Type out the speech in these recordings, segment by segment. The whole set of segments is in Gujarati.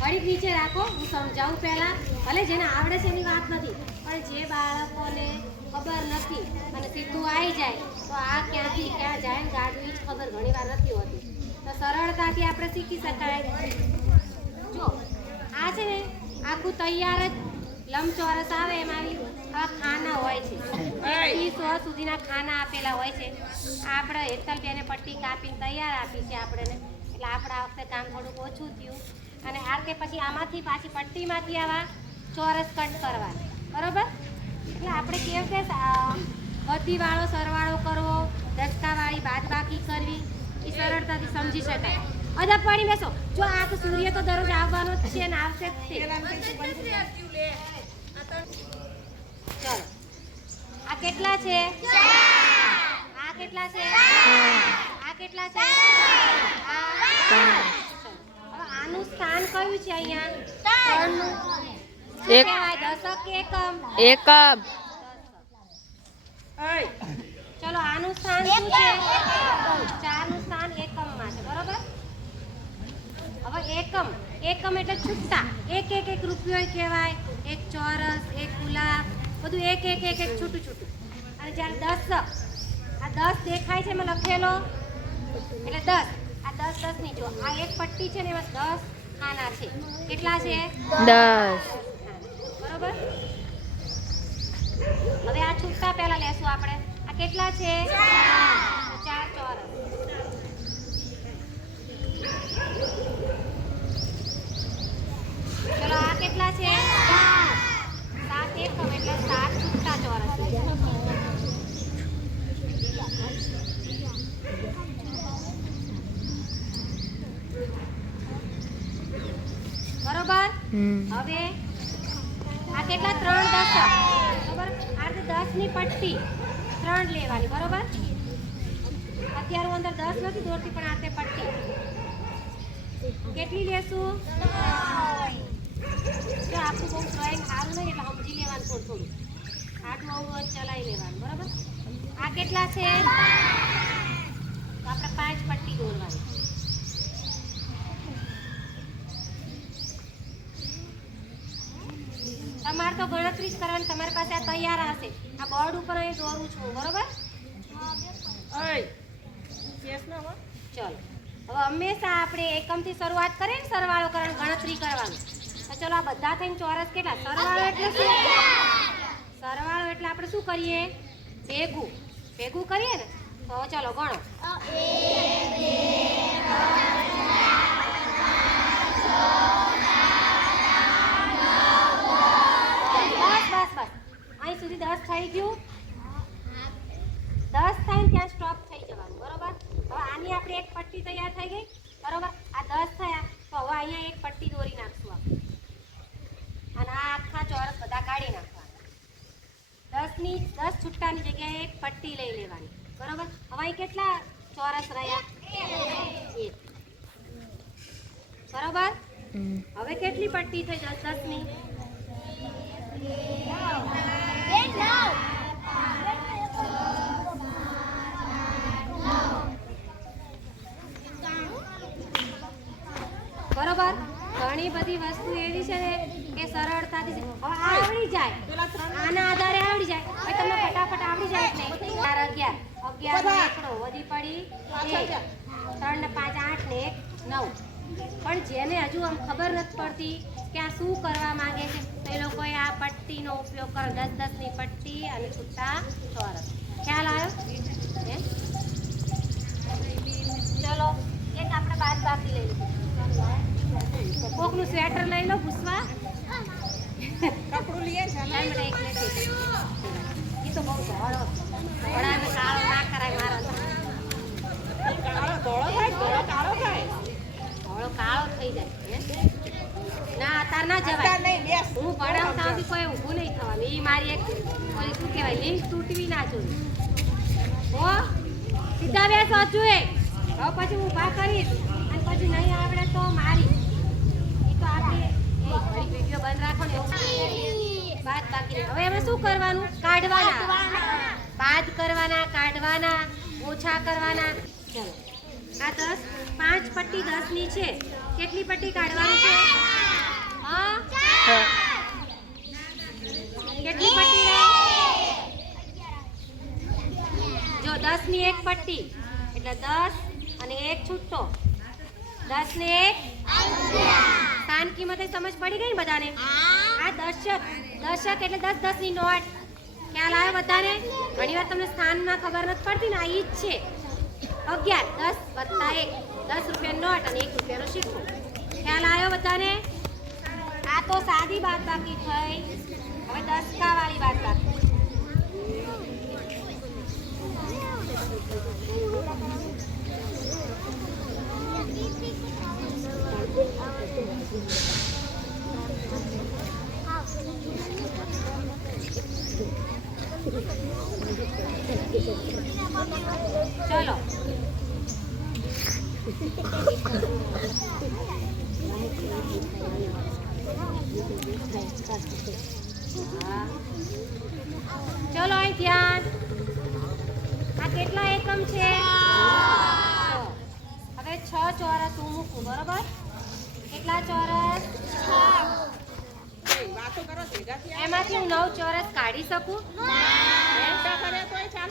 ઘડીક નીચે રાખો, હું સમજાવું પહેલા. ભલે જેને આવડે છે એની વાત નથી, પણ જે બાળકોને ખબર નથી અને સીધું આવી જાય તો આ ક્યાંથી ક્યાં જાય ને ગાડવી જ ખબર ઘણી વાર નથી હોતી. તો સરળતાથી આપણે શીખી શકાય. જો આ છે ને આખું તૈયાર જ લંબચોરસ આવે, એમાં આવા ખાના હોય છે. 100 સુધીના ખાના આપેલા હોય છે. આપણે હેતલબેને પટ્ટી કાપીને તૈયાર આપી છે આપણને, એટલે આપણે આ વખતે કામ થોડુંક ઓછું થયું. અને આ રીતે પછી આમાંથી પાછી પટ્ટીમાંથી આવા ચોરસ કટ કરવા, બરોબર? એટલે આપણે કેવું કે બધીવાળો સરવાળો કરવો, દસકાવાળી બાદબાકી કરવી, એ સરળતાથી સમજી શકાય. અદબ પાણી બેસો. જો આ તો સૂર્ય તો દરરોજ આવવાનો જ છે ને આવશે જ તે. ચલો આ કેટલા છે? આ કેટલા છે? આ કેટલા છે? આનું સ્થાન કયું છે અહીંયા? 3 નું. એક દશક કે એકમ? એકમ. ચલો આનું સ્થાન શું છે? 4 નું સ્થાન એકમમાં છે, બરોબર? હવે એકમ એટલે છૂટા. એક રૂપિયો કહેવાય, એક ચોરસ, એક ગુલાબ, બધું એક છૂટું છૂટું. અને જ્યારે દશક, આ 10 દેખાય છે એમાં લખેલો એટલે 10. આ 10 ની જો આ એક પટ્ટી છે ને એમાં 10 ખાના છે. કેટલા છે? 10. બરોબર. હવે આ છૂટા પહેલા લેશું આપણે. આ કેટલા છે? 4 ચોરસ. ચલો આ કેટલા છે? 7 એકમ એટલે 7 છૂટા ચોરસ. બરોબર. હવે આ કેટલા? 3 દશક. બરોબર. આ 10 ની પટ્ટી 3 લેવાની, બરોબર? અત્યારે હું અંદર 10 નથી દોરતી, પણ આ તે પટ્ટી કેટલી લેશું? જો આપણું બહુ ડ્રોઈંગ સારું નહીં એટલે સમજી લેવાનું થોડું. આટલું આવું ચલાવી લેવાનું, બરોબર? આ કેટલા છે? તો આપણે 5 પટ્ટી દોરવાની. તમારે તો ગણતરી જ કરવાની. તમારી પાસે આ તૈયાર હશે. આ બોર્ડ ઉપર અહીં દોરું છું, બરોબર? ચલો હવે હંમેશા આપણે એકમથી શરૂઆત કરીએ ને, સરવાળો કરવાની, ગણતરી કરવાનું. તો ચલો આ બધા થઈને ચોરસ કેટલા? સરવાળો એટલે શું? સરવાળો એટલે આપણે શું કરીએ? ભેગું કરીએ ને. તો ચલો ગણો. બસ અહીં સુધી 10 થઈ ગયું. 10 થાય ત્યાં સ્ટોપ થઈ જવાનું, બરોબર? હવે આની આપણે એક પટ્ટી તૈયાર થઈ ગઈ, બરોબર? આ 10 થયા તો હવે અહીંયા એક પટ્ટી દોરી નાખશું આપણે. અને આ આખા ચોરસ બધા કાઢી નાખવાના. 10 છૂટાની જગ્યાએ એક પટ્ટી લઈ લેવાની, બરોબર? હવે અહીં કેટલા ચોરસ રહ્યા? 1. બરોબર. હવે કેટલી પટ્ટી થઈ? 10 ની. બરોબર. ઘણી બધી વસ્તુ એવી છે ને કે સરળતાથી આવડી જાય, આના આધારે આવડી જાય. હવે તમને ફટાફટ આવડી જાય એટલે 11 એકડો વધી પડી 1, 3 ને 5 8 ને 1 9. પણ જેને હજુ આમ ખબર નથી પડતી કે આ શું કરવા માંગે છે, તો એ લોકોએ આ પટ્ટીનો ઉપયોગ કરો. 10 ની પટ્ટી અને છૂટા ચોરસ. ખ્યાલ આવ્યો? ચલો એક આપણે બાદબાકી લઈ લઈએ. કોકનું સ્વેટર લઈ લો પૂછવા. કપડું લઈએ છે એ તો બહુ ધોળો કાળો ના કરાય મારો. ધોળો કાળો થઈ જાય ના. અત્યારે ના જવાય. હું ભણાવું ત્યાંથી કોઈ ઊભું નહીં થવાનું. એ મારી એક ઓલી શું કહેવાય લિંક તૂટવી ના જોઈએ. હો સીધા બેસ જોઈએ. હવે પછી હું ઊભા કરીશ અને પછી નહીં આવડે તો મારી. એ તો આપણે વિડીયો બંધ રાખો ને બાદ બાકી. હવે એમાં શું કરવાનું? કાઢવાના. બાદ કરવાના, કાઢવાના, ઓછા કરવાના. ચલો આ 10 5 પટ્ટી 10 ની છે. કેટલી પટ્ટી કાઢવાની છે? હા, કેટલી પટ્ટી રહે? જો 10 ની એક પટ્ટી એટલે 10 અને એક છૂટો. 10 ને 1 સ્થાન કિંમતે સમજ પડી ગઈ ને બધાને? આ દશક એટલે 10 10 ની નોટ. ખ્યાલ આવ્યો બધાને? ઘણીવાર તમને સ્થાનમાં ખબર નથી પડતી ને, આ ઈ જ છે. 11 10 + 1 10 રૂપિયાની નોટ અને 1 રૂપિયાનો સિક્કો. ખ્યાલ આવ્યો બધાને? આ તો સાદી બાદબાકી થઈ. હવે દસકા વાળી બાદબાકી. ચલો ચલો અહીં ધ્યાન. આ કેટલા એકમ છે? હવે 6 ચોરસ હું મૂકું, બરોબર? કેટલા ચોરસ? 6. એમાંથી હું 9 ચોરસ કાઢી શકું?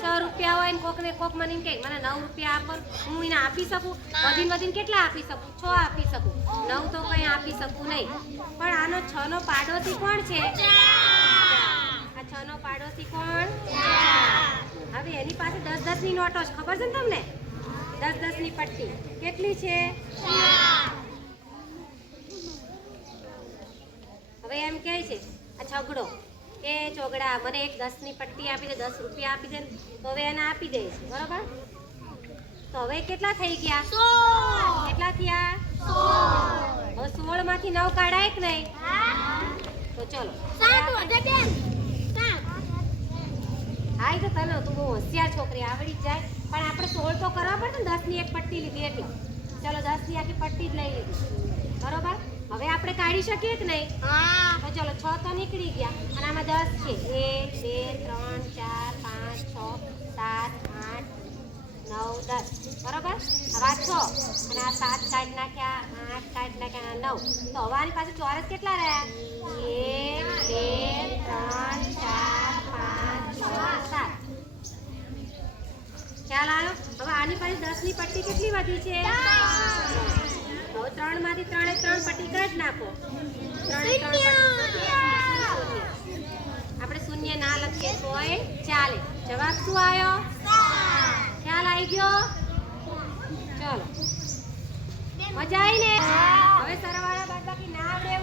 6 રૂપિયા હોય ને કોક મને એમ કહે મને 9 રૂપિયા આપો, હું એને આપી શકું? વધીને કેટલા આપી શકું? 6 આપી શકું. 9 તો કંઈ આપી શકું નહીં. પણ આનો 6 નો પાડોશી કોણ છે? આ 6 નો પાડોશી કોણ? હવે એની પાસે 10 10 ની નોટો છે, ખબર છે ને તમને? 10 10 ની પટ્ટી કેટલી છે? હવે એમ કહે છે આ છગડો, એ ચોગડા મને એક 10 ની પટ્ટી આપી દે, 10 રૂપિયા આપી દે. તો હવે એને આપી દે છે, બરોબર? તો હવે કેટલા થઈ ગયા? 16. કેટલા થયા? 16. હવે 16 માંથી 9 કાઢાય કે નહીં? તો ચલો 7 વધે બેન. 7. હા, તો તને તું બહુ હોશિયાર છોકરી, આવડી જ જાય. પણ આપણે 16 તો કરવા પડે ને, 10 ની એક પટ્ટી લીધી એટલે. ચલો 10 ની આખી પટ્ટી જ લઈ લીધી, બરોબર? હવે આપણે કાઢી શકીએ કે નહીં? હા. તો ચલો 6 તો નીકળી ગયા અને આમાં 10 છે. 1 2 3 4 5 6 7 8 9 10, બરોબર? હવે આ 6 અને આ 7 કાઢી નાખ્યા, 8 કાઢી નાખ્યા, 9. તો હવે આની પાસે ચોરસ કેટલા રહ્યા? 1 2 3 4 5 6 7. ખ્યાલ આવ્યો? હવે આની પાસે 10 ની પટ્ટી કેટલી વધી છે? 3. હવે 3 માંથી 3 પટ્ટી કાઢી નાખો. 3 આપણે શૂન્ય ના લખીએ તોય ચાલે. જવાબ શું આવ્યો? ખ્યાલ આવી ગયો? ચલો, મજા આવી ને? હવે સરવાળા બાદબાકી ના આવડે